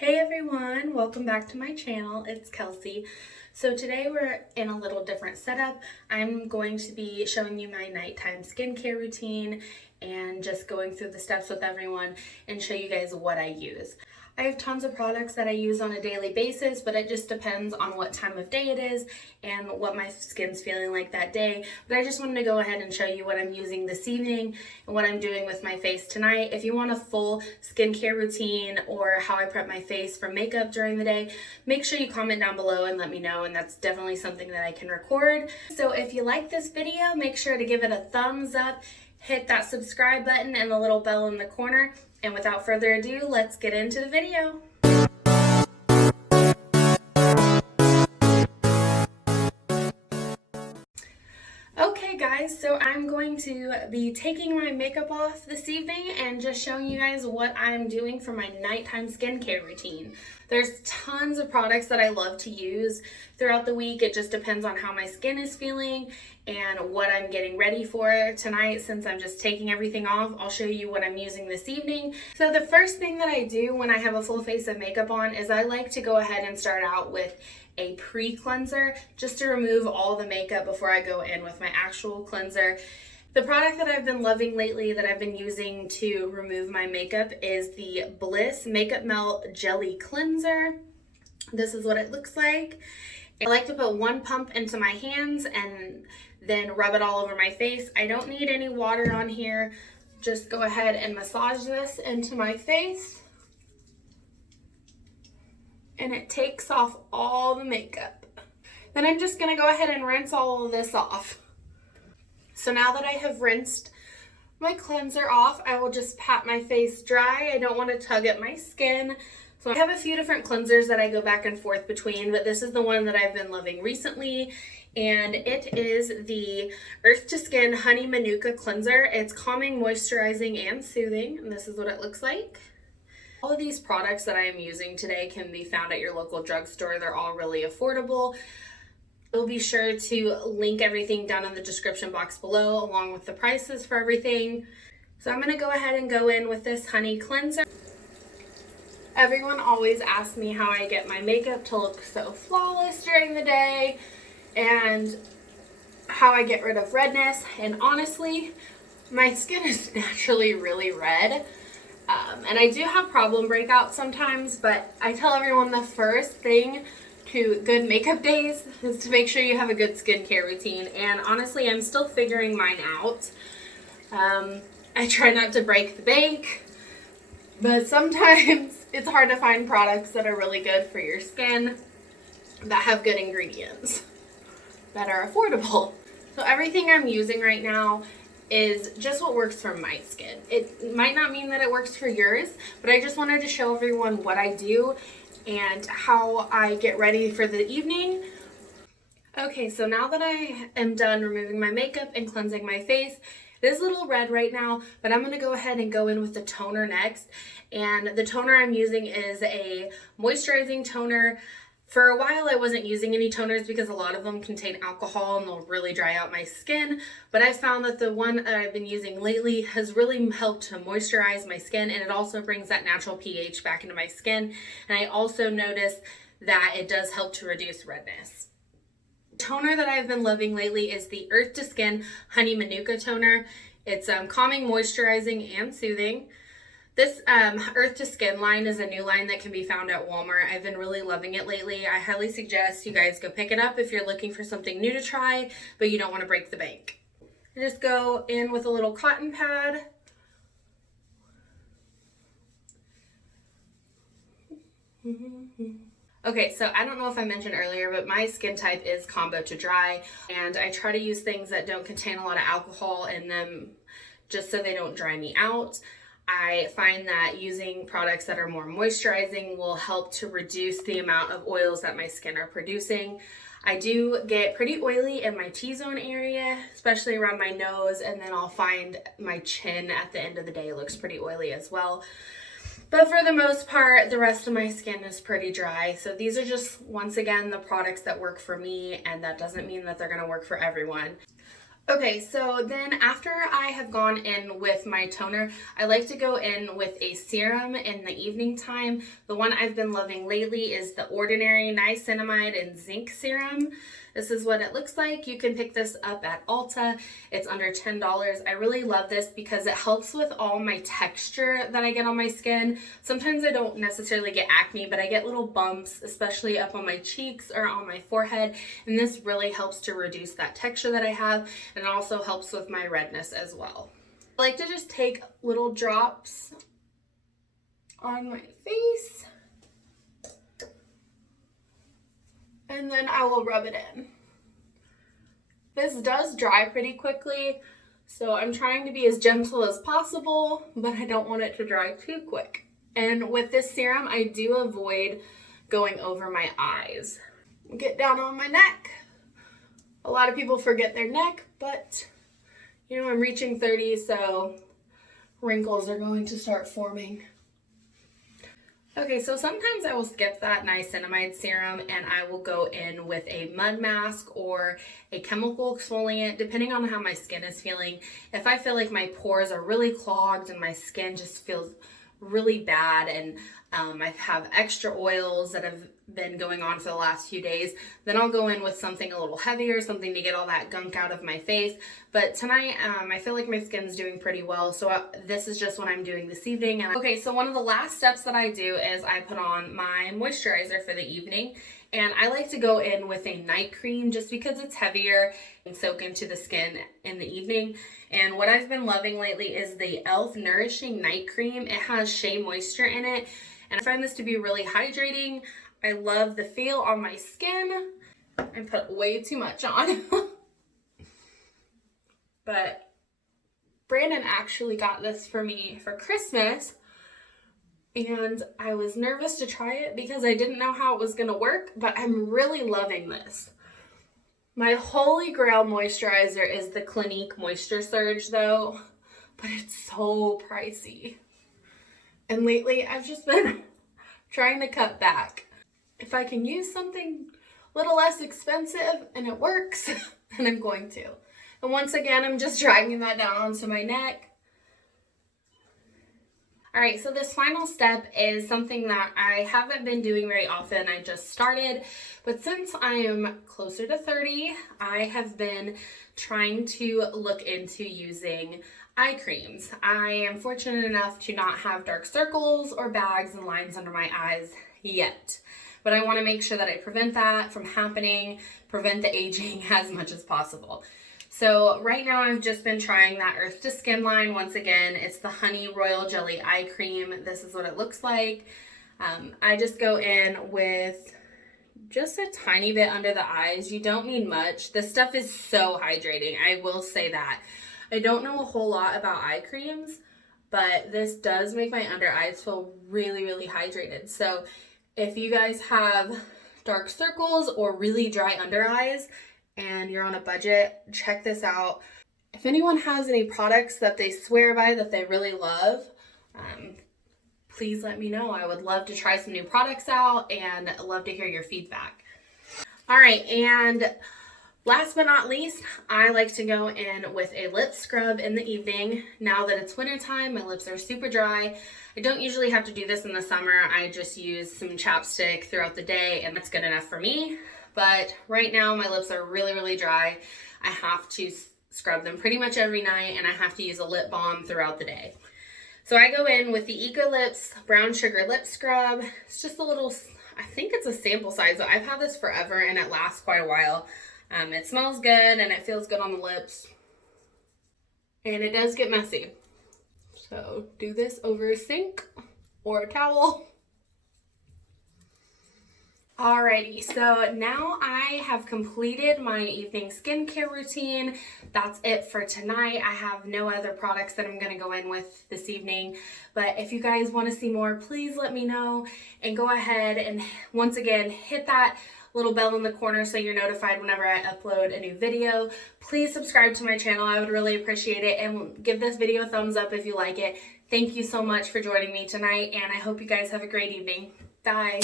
Hey everyone, welcome back to my channel. It's Kelsey. So today we're in a little different setup. I'm going to be showing you my nighttime skincare routine and just going through the steps with everyone and show you guys what I use. I have tons of products that I use on a daily basis, but it just depends on what time of day it is and what my skin's feeling like that day. But I just wanted to go ahead and show you what I'm using this evening and what I'm doing with my face tonight. If you want a full skincare routine or how I prep my face for makeup during the day, make sure you comment down below and let me know, and that's definitely something that I can record. So if you like this video, make sure to give it a thumbs up, hit that subscribe button and the little bell in the corner. And without further ado, let's get into the video. Okay guys, so I'm going to be taking my makeup off this evening and just showing you guys what I'm doing for my nighttime skincare routine. There's tons of products that I love to use throughout the week. It just depends on how my skin is feeling and what I'm getting ready for tonight. Since I'm just taking everything off, I'll show you what I'm using this evening. So the first thing that I do when I have a full face of makeup on is I like to go ahead and start out with a pre-cleanser just to remove all the makeup before I go in with my actual cleanser. The product that I've been loving lately that I've been using to remove my makeup is the Bliss Makeup Melt Jelly Cleanser. This is what it looks like. I like to put one pump into my hands and then rub it all over my face. I don't need any water on here. Just go ahead and massage this into my face. And it takes off all the makeup. Then I'm just gonna go ahead and rinse all of this off. So now that I have rinsed my cleanser off, I will just pat my face dry. I don't want to tug at my skin. So I have a few different cleansers that I go back and forth between, but this is the one that I've been loving recently. And it is the Earth to Skin Honey Manuka Cleanser. It's calming, moisturizing, and soothing. And this is what it looks like. All of these products that I am using today can be found at your local drugstore. They're all really affordable. We'll be sure to link everything down in the description box below along with the prices for everything. So I'm going to go ahead and go in with this honey cleanser. Everyone always asks me how I get my makeup to look so flawless during the day and how I get rid of redness. And honestly, my skin is naturally really red. And I do have problem breakouts sometimes, but I tell everyone the first thing to good makeup days is to make sure you have a good skincare routine. And honestly, I'm still figuring mine out. I try not to break the bank, but sometimes it's hard to find products that are really good for your skin that have good ingredients that are affordable. So everything I'm using right now is just what works for my skin. It might not mean that it works for yours, but I just wanted to show everyone what I do and how I get ready for the evening. Okay, so now that I am done removing my makeup and cleansing my face, it is a little red right now, but I'm going to go ahead and go in with the toner next. And the toner I'm using is a moisturizing toner. For a while, I wasn't using any toners because a lot of them contain alcohol and they'll really dry out my skin. But I found that the one that I've been using lately has really helped to moisturize my skin, and it also brings that natural pH back into my skin. And I also noticed that it does help to reduce redness. The toner that I've been loving lately is the Earth to Skin Honey Manuka Toner. It's calming, moisturizing, and soothing. This Earth to Skin line is a new line that can be found at Walmart. I've been really loving it lately. I highly suggest you guys go pick it up if you're looking for something new to try, but you don't want to break the bank. I just go in with a little cotton pad. Okay, so I don't know if I mentioned earlier, but my skin type is combo to dry, and I try to use things that don't contain a lot of alcohol in them just so they don't dry me out. I find that using products that are more moisturizing will help to reduce the amount of oils that my skin are producing. I do get pretty oily in my T-zone area, especially around my nose, and then I'll find my chin at the end of the day looks pretty oily as well. But for the most part, the rest of my skin is pretty dry. So these are just, once again, the products that work for me, and that doesn't mean that they're going to work for everyone. Okay, so then after I have gone in with my toner, I like to go in with a serum in the evening time. The one I've been loving lately is the Ordinary Niacinamide and Zinc Serum. This is what it looks like. You can pick this up at Ulta. It's under $10. I really love this because it helps with all my texture that I get on my skin. Sometimes I don't necessarily get acne, but I get little bumps, especially up on my cheeks or on my forehead. And this really helps to reduce that texture that I have. And it also helps with my redness as well. I like to just take little drops on my face. And then I will rub it in. This does dry pretty quickly, so I'm trying to be as gentle as possible, but I don't want it to dry too quick. And with this serum, I do avoid going over my eyes. Get down on my neck. A lot of people forget their neck, but you know, I'm reaching 30, so wrinkles are going to start forming. Okay, so sometimes I will skip that niacinamide serum and I will go in with a mud mask or a chemical exfoliant, depending on how my skin is feeling. If I feel like my pores are really clogged and my skin just feels really bad and I have extra oils that have been going on for the last few days, then I'll go in with something a little heavier, something to get all that gunk out of my face. But tonight, I feel like my skin's doing pretty well, so this is just what I'm doing this evening. And okay, so one of the last steps that I do is I put on my moisturizer for the evening, and I like to go in with a night cream just because it's heavier and soak into the skin in the evening. And what I've been loving lately is the e.l.f. Nourishing Night Cream. It has shea moisture in it, and I find this to be really hydrating. I love the feel on my skin. I put way too much on. But Brandon actually got this for me for Christmas, and I was nervous to try it because I didn't know how it was gonna work, but I'm really loving this. My holy grail moisturizer is the Clinique Moisture Surge though, but it's so pricey. And lately I've just been trying to cut back. If I can use something a little less expensive and it works, then I'm going to. And once again, I'm just dragging that down onto my neck. All right, so this final step is something that I haven't been doing very often. I just started, but since I am closer to 30, I have been trying to look into using eye creams. I am fortunate enough to not have dark circles or bags and lines under my eyes yet, but I want to make sure that I prevent that from happening, prevent the aging as much as possible. So right now I've just been trying that Earth to Skin line. Once again, it's the Honey Royal Jelly Eye Cream. This is what it looks like. I just go in with just a tiny bit under the eyes. You don't need much. This stuff is so hydrating. I will say that. I don't know a whole lot about eye creams, but this does make my under eyes feel really, really hydrated. So if you guys have dark circles or really dry under eyes, and you're on a budget, check this out. If anyone has any products that they swear by that they really love, please let me know. I would love to try some new products out and love to hear your feedback. All right, and last but not least, I like to go in with a lip scrub in the evening. Now that it's wintertime, my lips are super dry. I don't usually have to do this in the summer. I just use some chapstick throughout the day, and that's good enough for me. But right now my lips are really, really dry. I have to scrub them pretty much every night, and I have to use a lip balm throughout the day. So I go in with the Eco Lips Brown Sugar Lip Scrub. It's just a little, I think it's a sample size. So I've had this forever and it lasts quite a while. It smells good and it feels good on the lips. And it does get messy. So do this over a sink or a towel. Alrighty, so now I have completed my evening skincare routine. That's it for tonight. I have no other products that I'm going to go in with this evening. But if you guys want to see more, please let me know. And go ahead and once again, hit that little bell in the corner so you're notified whenever I upload a new video. Please subscribe to my channel. I would really appreciate it. And give this video a thumbs up if you like it. Thank you so much for joining me tonight. And I hope you guys have a great evening. Bye.